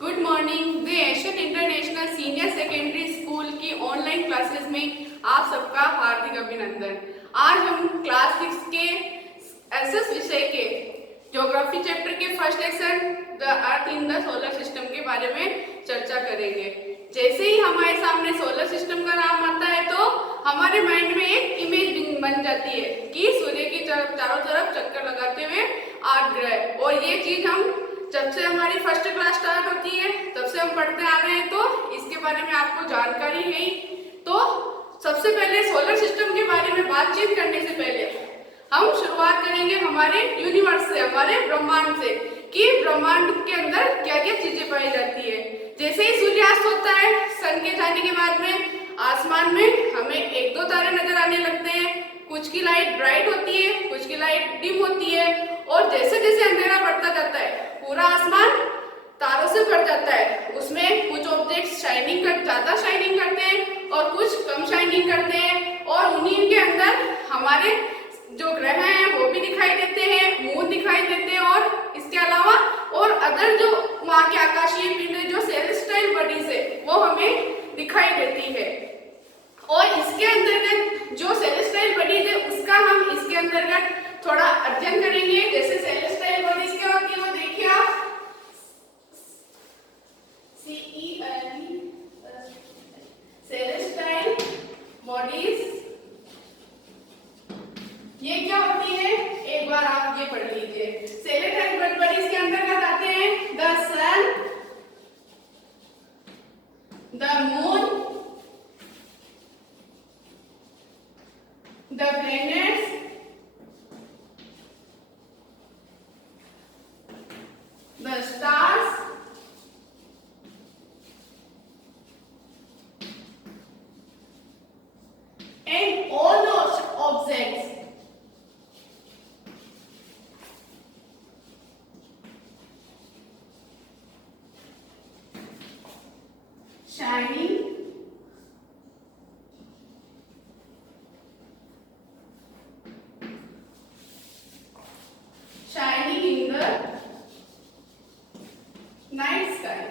Good morning. The Asian international senior secondary school की online classes में आप सबका हार्दिक अभिनंदन। आज हम क्लास 6 के एसएस विषय के ज्योग्राफी चैप्टर के first lesson the earth in the solar system के बारे में चर्चा करेंगे। जैसे ही हमारे सामने सोलर सिस्टम का नाम आता है तो हमारे माइंड में एक इमेज बन जाती है कि सूर्य की चारों तरफ चक्कर लगाते हुए 8 ग्रह, और ये चीज हम जब से हमारी फर्स्ट क्लास स्टार्ट होती है तब से हम पढ़ते आ रहे हैं, तो इसके बारे में आपको जानकारी है। तो सबसे पहले सोलर सिस्टम के बारे में बातचीत करने से पहले हम शुरुआत करेंगे हमारे यूनिवर्स से, हमारे ब्रह्मांड से, कि ब्रह्मांड के अंदर क्या क्या चीजें पाई जाती है। जैसे ही सूर्यास्त होता है, सन के जाने के बाद में आसमान में हमें एक दो तारे नजर आने लगते हैं। कुछ की लाइट ब्राइट होती है, कुछ की लाइट डिम होती है, और जैसे जैसे अंधेरा बढ़ता जाता है पूरा आसमान तारों से भर जाता है। उसमें कुछ ऑब्जेक्ट्स ज्यादा शाइनिंग करते हैं और कुछ कम शाइनिंग करते हैं, और उन्हीं के अंदर हमारे जो ग्रह हैं वो भी दिखाई देते हैं, मून दिखाई देते हैं, और इसके अलावा और अदर जो वहाँ के आकाशीय पिंड जो सेलेस्टाइल बॉडीज है वो हमें दिखाई देती है। और इसके अंतर्गत जो सेलेस्टाइल बॉडीज है उसका हम इसके अंतर्गत थोड़ा अध्ययन करेंगे। जैसे सेलेस्टाइल बॉडीज क्या होती है वो देखिए आप, सेलेस्टाइल बॉडीज ये क्या होती है, एक बार आप ये पढ़ लीजिए। सेलेस्टाइल बॉडीज के अंतर्गत आते हैं the sun, the moon, the planets, the stars, and all those objects shining in the night sky.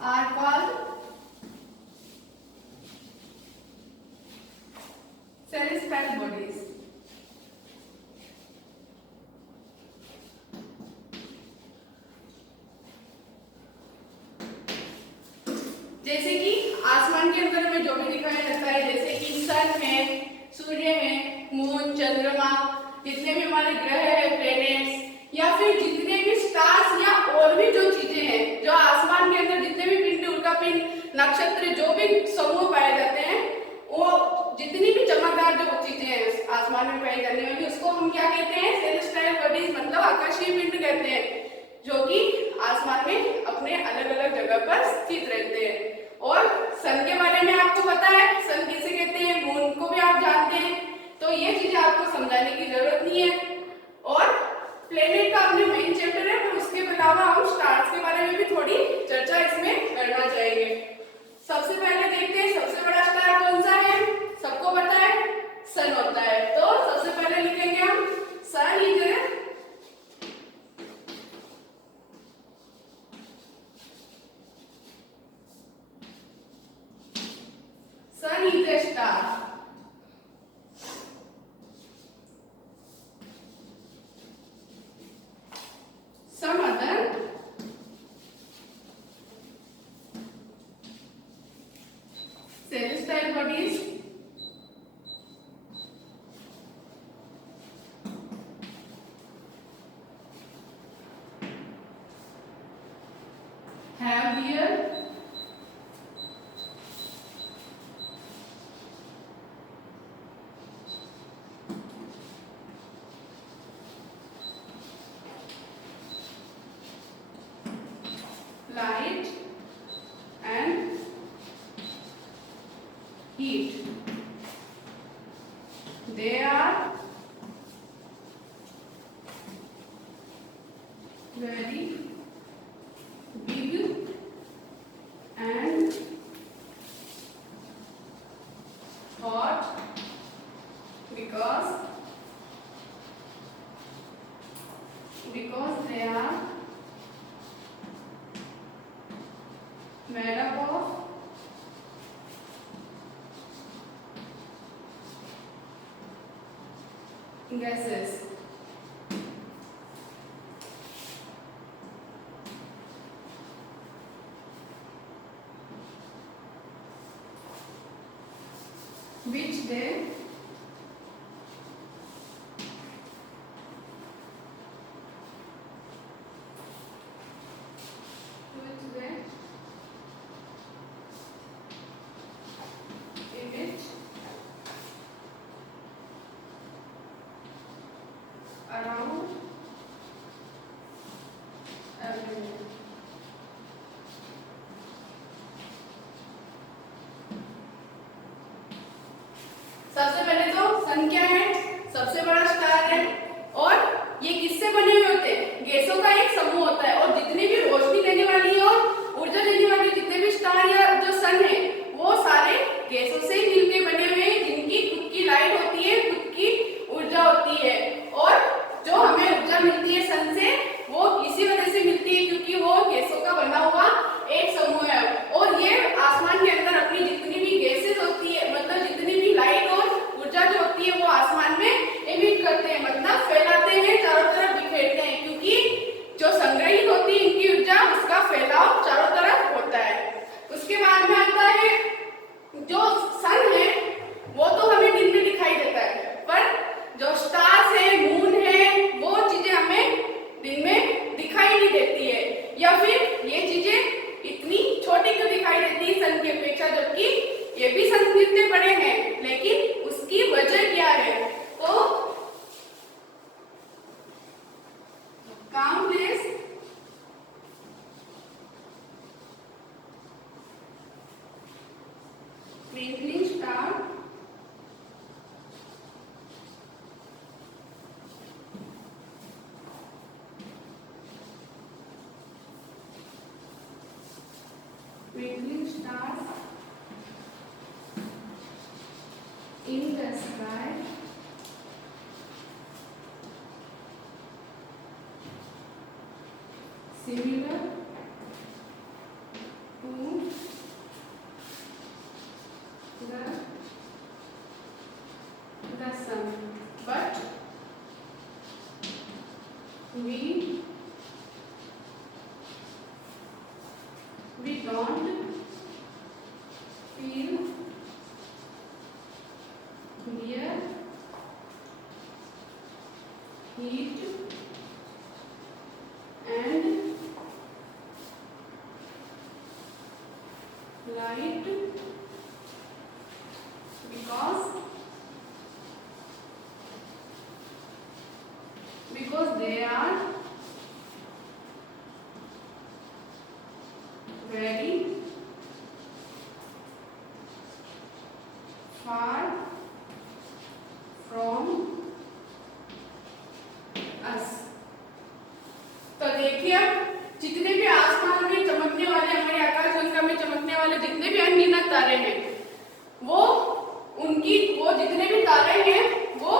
Are called celestial bodies. जैसे कि आसमान के अंदर में जो भी दिखाया जाता है, जैसे कि सन है, सूर्य है, मून, चंद्रमा, जितने भी हमारे ग्रह है, प्लैनेट्स, या फिर जितने भी स्टार्स या और भी जो चीजें हैं जो आसमान के अंदर, जितने भी पिंड, उल्कापिंड, नक्षत्र, जो भी समूह पाए जाते हैं, वो जितनी भी चमकदार जो चीजें हैं आसमान में पाई जाने वाली, उसको हम क्या कहते हैं, सेलेस्टाइल बॉडीज, मतलब आकाशीय पिंड कहते हैं, जो कि आसमान में अपने अलग अलग जगह पर स्थित रहते हैं। और सन के बारे में आपको पता है, सन किसे कहते हैं, मून को भी आप जानते हैं, तो ये चीजें आपको समझाने की जरूरत नहीं है। और प्लेनेट का अपने मेन चैप्टर है, पर उसके अलावा हम स्टार्स के बारे में भी थोड़ी चर्चा इसमें करना चाहेंगे। सबसे पहले देखते हैं सबसे बड़ा स्टार कौन सा है, सबको पता है सन होता है, तो सबसे पहले लिखेंगे हम सन is a star. Some other celestial bodies have here light and heat. They are very big and hot because because they are made up of gases. Which they emit around everywhere. सबसे पहले तो सन क्या है? सबसे बड़ा star है और ये किससे बने हुए होते हैं? गैसों का एक समूह होता है और जितनी भी रोशनी देने वाली और ऊर्जा देने वाली जितने भी स्टार या जो सन है वो सारे गैसों से मिलकर बने हुए हैं, जिनकी खुद की लाइट होती है, खुद की ऊर्जा होती है। और जो हमें ऊर्जा मिलती है सन से वो इसी वजह से मिलती है क्योंकि वो गैसों का बना हुआ एक समूह है और ये आसमान के अंदर अपनी जितनी भी गैसेस होती है, मतलब जितनी भी लाइट और ऊर्जा जो होती है वो आसमान में एमिट करते हैं, मतलब फैलाते हैं, चारों तरफ बिखेरते हैं, क्योंकि जो संग्रहित होती है इनकी ऊर्जा उसका फैलाव चारों तरफ होता है। उसके बाद में आता है जो सन है वो तो हमें दिन में दिखाई देता है, पर जो स्टार्स है, मून है, वो चीजें हमें दिन में दिखाई नहीं देती है। या फिर ये चीजें इतनी छोटी क्यों दिखाई देती है सन की अपेक्षा, जबकि ये भी सन जितने बड़े हैं, लेकिन उसकी वजह क्या है? तो countless twinkling star twinkling stars in the sky similar to the sun, but we don't feel near heat and light because they are very far from us। तो देखिए जितने भी आसमान में चमकने वाले, हमारे आकाश गंगा में चमकने वाले जितने भी अनगिनत तारे हैं, वो जितने भी तारे हैं वो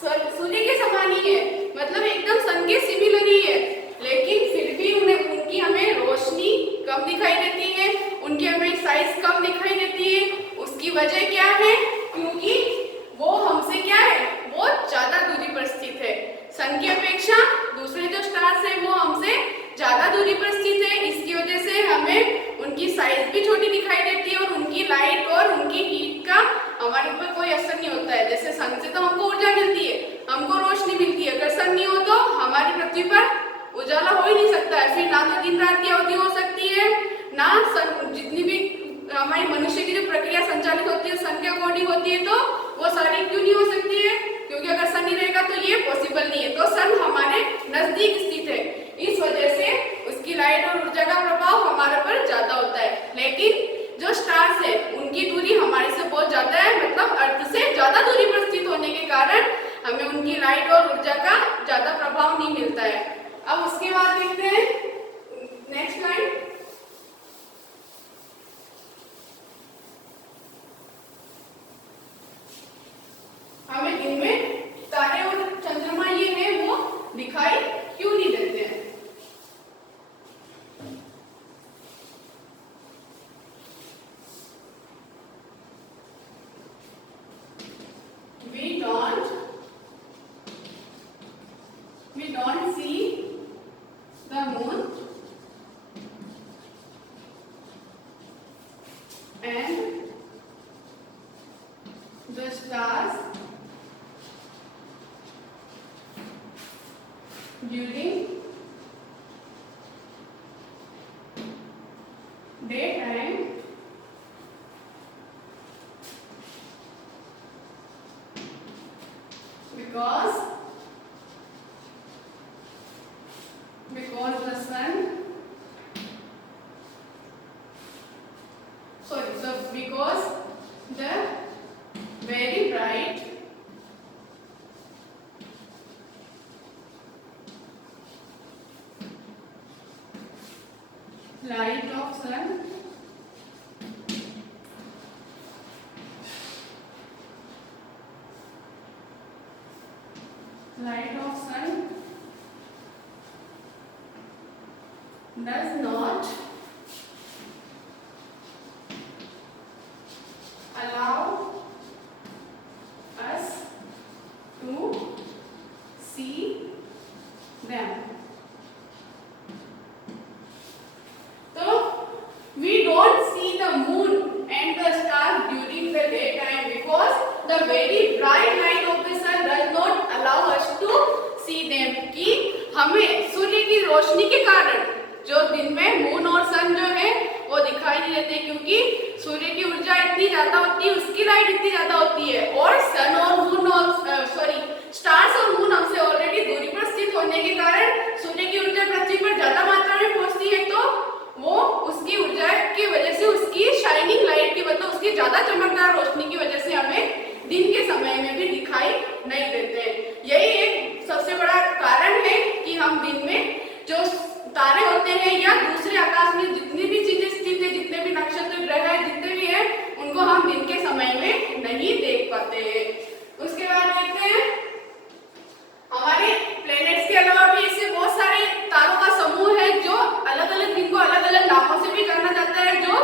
सूर्य के समान ही है, मतलब एकदम सन के सिमिलर ही है, लेकिन फिर भी उनकी हमें रोशनी कम दिखाई देती है, उनकी हमें साइज कम दिखाई देती है। उसकी वजह क्या है? क्योंकि वो हमसे क्या है, वो ज्यादा दूरी पर स्थित है। सन की अपेक्षा दूसरे जो स्टार्स है वो हमसे ज्यादा दूरी पर स्थित है, इसकी वजह से हमें उनकी साइज भी छोटी दिखाई देती है और उनकी लाइट और उनकी हीट का हमारे ऊपर कोई असर नहीं होता है। जैसे सन से तो हमको ऊर्जा मिलती है, हमको रोशनी मिलती है, अगर सन नहीं हो तो हमारी पृथ्वी पर उजाला हो ही नहीं सकता है, फिर ना तो दिन रात की अवधि हो सकती है, ना सन जितनी भी हमारी मनुष्य की जो प्रक्रिया संचालित होती है सन के अकॉर्डिंग होती है, तो वो सारी क्यों नहीं हो सकती है? क्योंकि अगर सन नहीं रहेगा तो ये पॉसिबल नहीं है। तो सन हमारे नजदीक स्थित है, इस वजह से उसकी लाइट और ऊर्जा का प्रभाव हमारे पर ज्यादा होता है। लेकिन जो स्टार्स है उनकी दूरी हमारे से बहुत ज्यादा है, मतलब अर्थ से ज्यादा दूरी पर स्थित होने के कारण हमें उनकी लाइट और ऊर्जा का ज्यादा प्रभाव नहीं मिलता है। अब उसके बाद देखते हैं नेक्स्ट लाइन। हमें दिन में तारे और चंद्रमा ये है वो दिखाई क्यों नहीं we don't see the moon and the stars during daytime because the sun because the very bright light of sun does not allow us to see them. So we don't see the moon and the stars during the daytime because the very bright light of the sun does not allow us to see them. कि हमें सूर्य की रोशनी के कारण जो दिन में moon और सन जो है वो दिखाई नहीं देते, क्योंकि सूर्य की ऊर्जा इतनी ज्यादा होती है, उसकी लाइट इतनी ज्यादा होती है, और सन और मून और स्टार्स और मून हमसे ऑलरेडी दूरी पर स्थित होने के कारण सूर्य की ऊर्जा पृथ्वी पर ज्यादा मात्रा में पहुंचती है, तो वो उसकी ऊर्जा की वजह से उसकी शाइनिंग लाइट की मतलब उसकी ज्यादा चमकदार रोशनी की वजह से हमें दिन के समय में भी दिखाई नहीं देते। यही एक सबसे बड़ा कारण है कि हम दिन में जो तारे होते हैं या दूसरे आकाश में जितनी भी चीजें स्थित है, जितने भी नक्षत्र ग्रह है, जितने भी हैं, उनको हम दिन के समय में नहीं देख पाते हैं। उसके बाद देखते हैं हमारे प्लैनेट्स के अलावा भी ऐसे बहुत सारे तारों का समूह है जो अलग अलग, जिनको अलग अलग नामों से भी जाना जाता है, जो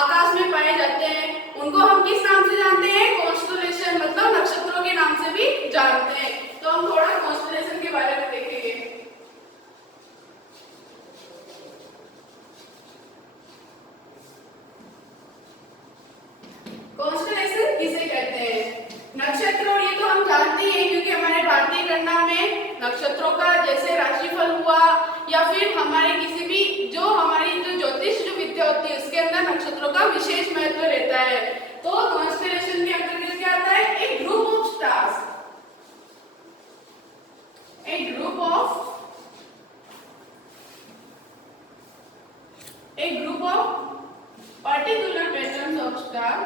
आकाश में पाए जाते हैं। उनको हम किस नाम से जानते हैं? कॉन्स्टेलेशन, मतलब नक्षत्रों के नाम से भी जानते हैं। तो हम थोड़ा कॉन्स्टेलेशन के बारे में देखेंगे। कॉन्स्टेलेशन किसे कहते हैं? नक्षत्र, और ये तो हम जानते हैं क्योंकि हमारे भारतीय गणना में नक्षत्रों का जैसे राशिफल हुआ या फिर हमारे किसी भी जो हमारी जो ज्योतिष जो विद्या होती है उसके अंदर नक्षत्रों का विशेष महत्व रहता है। तो कॉन्स्टेलेशन के अंतर्गत क्या आता है? A group of stars, a group of particular patterns of star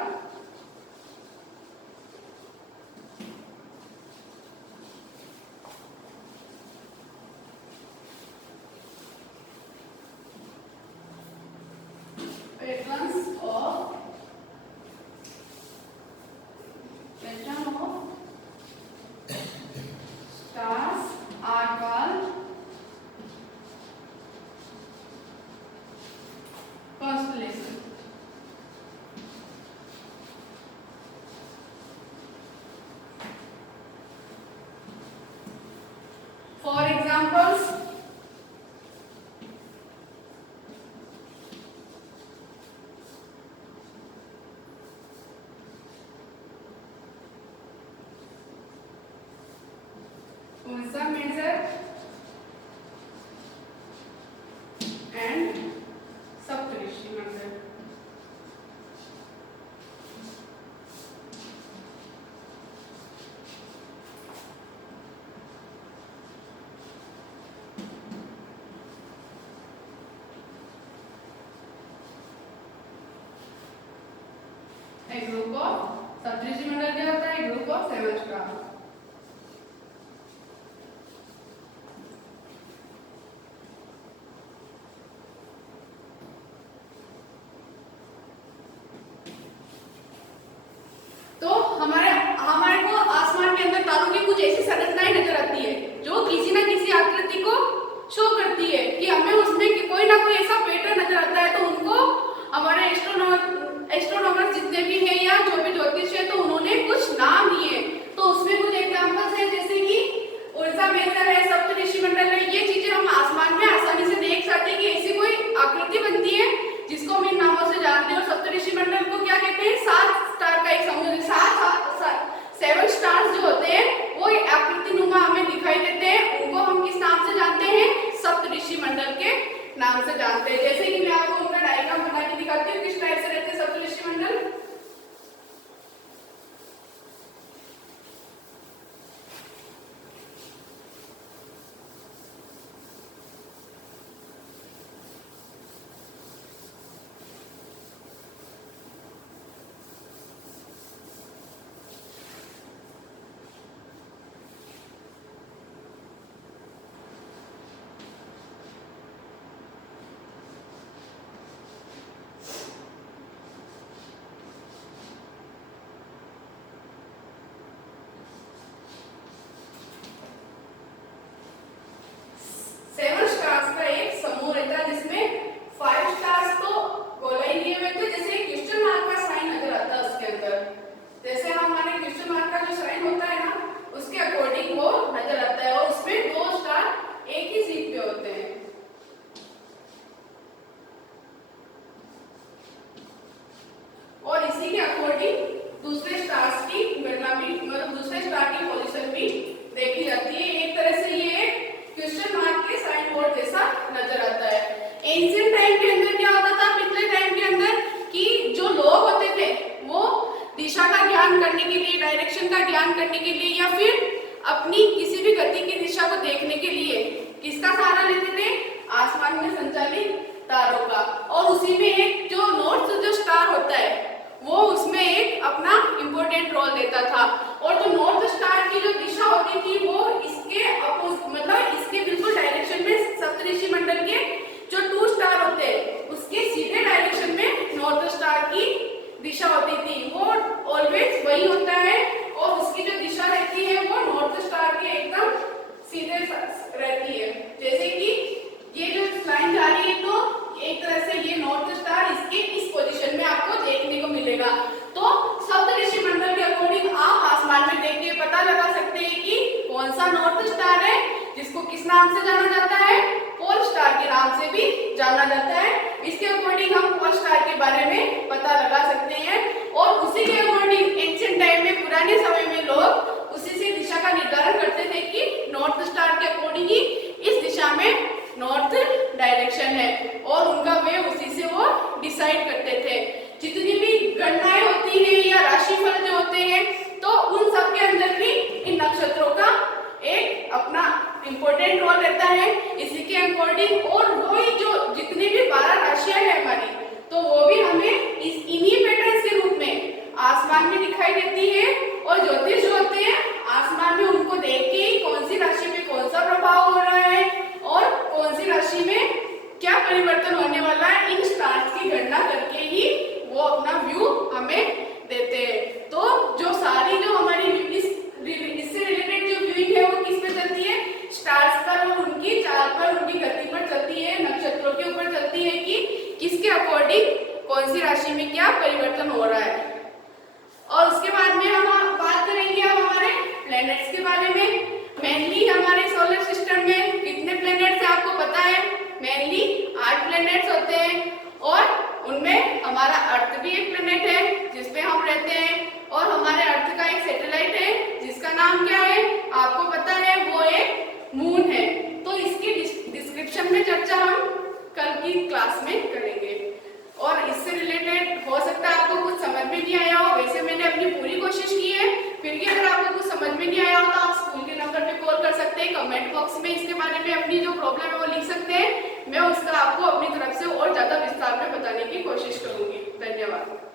stars are called constellation. For examples, Ursa Major and Saptarishi Major. A group of सप्तऋषि मंडल क्या होता है? Group of seven star. तो हमारे को आसमान के अंदर तारों की कुछ ऐसी संरचनाएं नजर आती है जो किसी न किसी आकृति को शो करती है कि हमें उसमें कोई ना कोई ऐसा पैटर्न नजर आता है, तो उनको हमारे एस्ट्रोनॉमर्स जितने भी हैं या जो भी ज्योतिष है तो उन्होंने कुछ नाम दिए। तो उसमें कुछ एग्जांपल्स हैं जैसे कि उर्सा मेजर है, सप्तऋषि नाम से जानते हैं। जैसे कि मैं आपको उनका डायग्राम बना के दिखाती हूँ किस टाइप से रहते हैं सप्तऋषि मंडल। सेवन स्टार्स का एक समूह रहता है जिसमें 5 स्टार्स तो गोलाई लिए हुए थे, जैसे क्वेश्चन मार्क का साइन नजर आता है उसके अंदर। जैसे हमारे क्वेश्चन मार्क का जो साइन होता है ना उसके अकॉर्डिंग वो नजर आता है और उसमें 2 स्टार एक ही सीट पे होते हैं। और इसी के अकॉर्डिंग दूसरे स्टार्स की गणना भी, मतलब दूसरे स्टार की पोजीशन भी देखी जाती है। एक तरह से ये क्वेश्चन मार्क के साइन बोर्ड जैसा नजर आता है। एंशिएंट टाइम के अंदर क्या होता था, पिछले टाइम के अंदर, कि जो लोग होते थे वो दिशा का ज्ञान करने के लिए, डायरेक्शन का ज्ञान करने के लिए या फिर अपनी किसी भी गति की दिशा को देखने के लिए किसका सहारा लेते थे, आसमान में संचालित तारों का। और उसी में एक जो नॉर्थ जो स्टार होता है वो उसमें एक अपना इम्पोर्टेंट रोल देता था। और जो नॉर्थ स्टार की जो दिशा होती थी वो इसके मतलब इसके बिल्कुल डायरेक्शन में सप्तऋषि मंडल के जो 2 स्टार होते हैं उसके सीधे डायरेक्शन में नॉर्थ स्टार की दिशा होती थी। वो ऑलवेज वही होता है और उसकी जो दिशा रहती है वो नॉर्थ स्टार के एकदम सीधे रहती है। जैसे कि ये जो लाइन जा रही है तो एक तरह से ये नॉर्थ स्टार इसके इस पोजीशन में आपको देखने को मिलेगा। तो सप्तऋषि मंडल के अकॉर्डिंग आप आसमान में देख के पता लगा सकते हैं कि कौन सा नॉर्थ स्टार है, जिसको किस नाम से जाना जाता है, पोल स्टार के नाम से भी जाना जाता है। इसके अकॉर्डिंग हम पोल स्टार के बारे में पता लगा सकते हैं। और उसी के अकॉर्डिंग एंशिएंट टाइम में, पुराने समय में लोग उसी से दिशा का निर्धारण करते थे कि नॉर्थ स्टार के अकॉर्डिंग ही इस दिशा में नॉर्थ डायरेक्शन है और उनका वे उसी से वो डिसाइड करते थे। जितनी भी गणनाएं होती हैं या राशिफल जो होते हैं तो उन सब के अंदर भी इन नक्षत्रों का एक अपना इम्पोर्टेंट रोल रहता है। इसी के अकॉर्डिंग और वही जो जितनी भी 12 राशियां हैं हमारी, तो वो भी हमें इन्हीं पैटर्न्स के रूप में आसमान में दिखाई देती है। और ज्योतिष जो होते हैं आसमान में उनको देख के ही कौन सी राशि में कौन सा प्रभाव हो रहा है और कौन सी राशि में क्या परिवर्तन होने वाला है, इन स्टार्स की गणना करके ही वो अपना व्यू हमें देते हैं। तो जो सारी जो हमारी इससे रिलेटेड जो व्यूइंग है वो किस पे चलती है, स्टार्स पर और उनकी चाल पर, उनकी गति पर चलती है, नक्षत्रों के ऊपर चलती है कि किसके अकॉर्डिंग कौन सी राशि में क्या परिवर्तन हो रहा है। और उसके बाद में हम बात करेंगे अब हमारे प्लैनेट्स के बारे में। मेनली हमारे सोलर सिस्टम में कितने प्लैनेट्स हैं आपको पता है, मेनली 8 प्लैनेट्स होते हैं और उनमें हमारा अर्थ भी एक प्लैनेट है जिसपे हम रहते हैं। और हमारे अर्थ का एक सैटेलाइट है जिसका नाम क्या है आपको पता है, वो एक मून है। तो इसकी डिस्क्रिप्शन में चर्चा हम कल की क्लास में करेंगे। और इससे रिलेटेड हो सकता है आपको कुछ समझ में नहीं आया हो, वैसे मैंने अपनी पूरी कोशिश की है। फिर भी अगर आपको कुछ समझ में नहीं आया हो तो आप स्कूल के नंबर पे कॉल कर सकते हैं, कमेंट बॉक्स में इसके बारे में अपनी जो प्रॉब्लम है वो लिख सकते हैं। मैं उसका आपको अपनी तरफ से और ज्यादा विस्तार में बताने की कोशिश करूंगी। धन्यवाद।